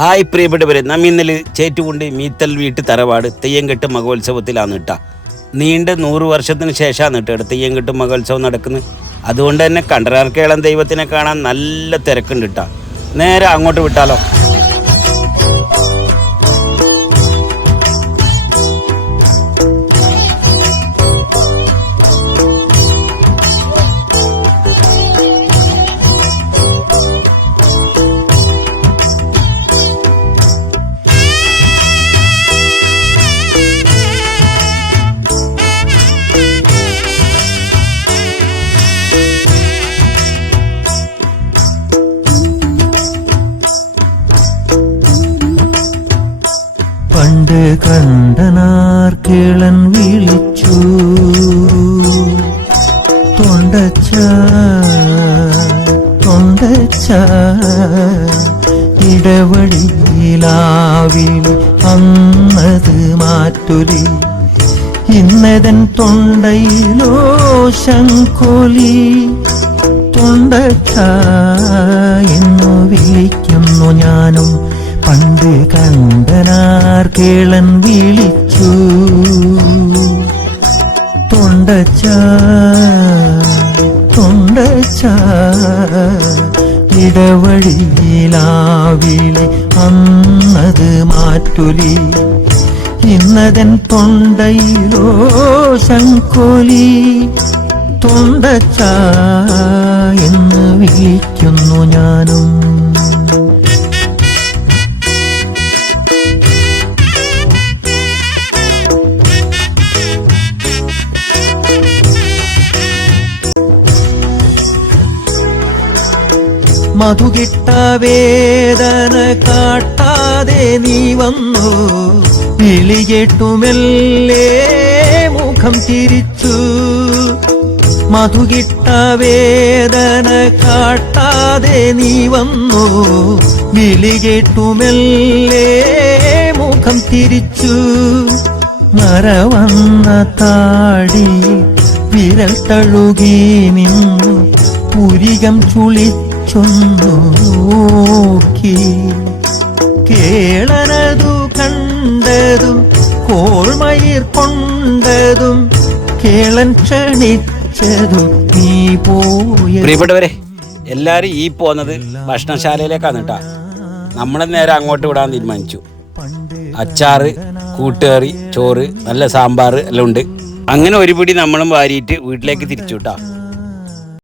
Hi പ്രിയപ്പെട്ടവരെ, നാം ഇന്നലെ ചേറ്റുകൊണ്ട് മീത്തൽ വീട്ട് തറവാട് തെയ്യംകെട്ട് മഹോത്സവത്തിലാണ് കേട്ടാ. നീണ്ട 100 വർഷത്തിന് ശേഷമാണ് കേട്ടോ തെയ്യംകെട്ട് മഹോത്സവം നടക്കുന്നത്. അതുകൊണ്ട് തന്നെ കണ്ടരാർക്കേളം ദൈവത്തിനെ കാണാൻ നല്ല തിരക്കുണ്ട് കേട്ടാ. നേരെ അങ്ങോട്ട് വിട്ടാലോ? പണ്ട് കണ്ടനാർ കിളൻ വിളിച്ചു, തൊണ്ടച്ച ഇടവഴിയിലാവിളി അന്നത് മാറ്റൊലി. ഇന്നതൻ തൊണ്ടയിലോ ശംഖൊലി. തൊണ്ടച്ച എന്നു വിളിക്കുന്നു ഞാനും. പണ്ട് കണ്ടനാർ കിളൻ വിളിച്ചു, തൊണ്ടച്ച ഇടവഴിയിലാവിളി അന്നത് മാറ്റൊലി. ഇന്നതൻ തൊണ്ടയിലോ ശംഖൊലി. തൊണ്ടച്ച എന്ന് വിളിക്കുന്നു ഞാനും. മധുകിട്ട വേദന കാട്ടാതെ നീ വന്നു. വിളികേട്ടുമെല്ലേ മുഖം തിരിച്ചു. മധുകിട്ട വേദന കാട്ടാതെ നീ വന്നു. വിളികേട്ടുമെല്ലേ മുഖം തിരിച്ചു. നരവന്ന താടി വിരൽ തഴുകി നിന്നു. പുരികം ചുളിച്ചൊന്നോക്കി. കേളനതു കണ്ടതും കോൾമയിർ കൊണ്ടതും കേളൻ ക്ഷണിച്ചതും നീ പോയ. പ്രിയപ്പെട്ടവരെ, എല്ലാരും ഈ പോകുന്നത് ഭക്ഷണശാലയിലേക്കാണ് കേട്ടാ. നമ്മളെ നേരെ അങ്ങോട്ട് വിടാൻ തീരുമാനിച്ചു. അച്ചാറ്, കൂട്ടുകറി, ചോറ്, നല്ല സാമ്പാർ എല്ലാം ഉണ്ട്. അങ്ങനെ ഒരു പിടി നമ്മളും വാരിയിട്ട് വീട്ടിലേക്ക് തിരിച്ചു കേട്ടാ.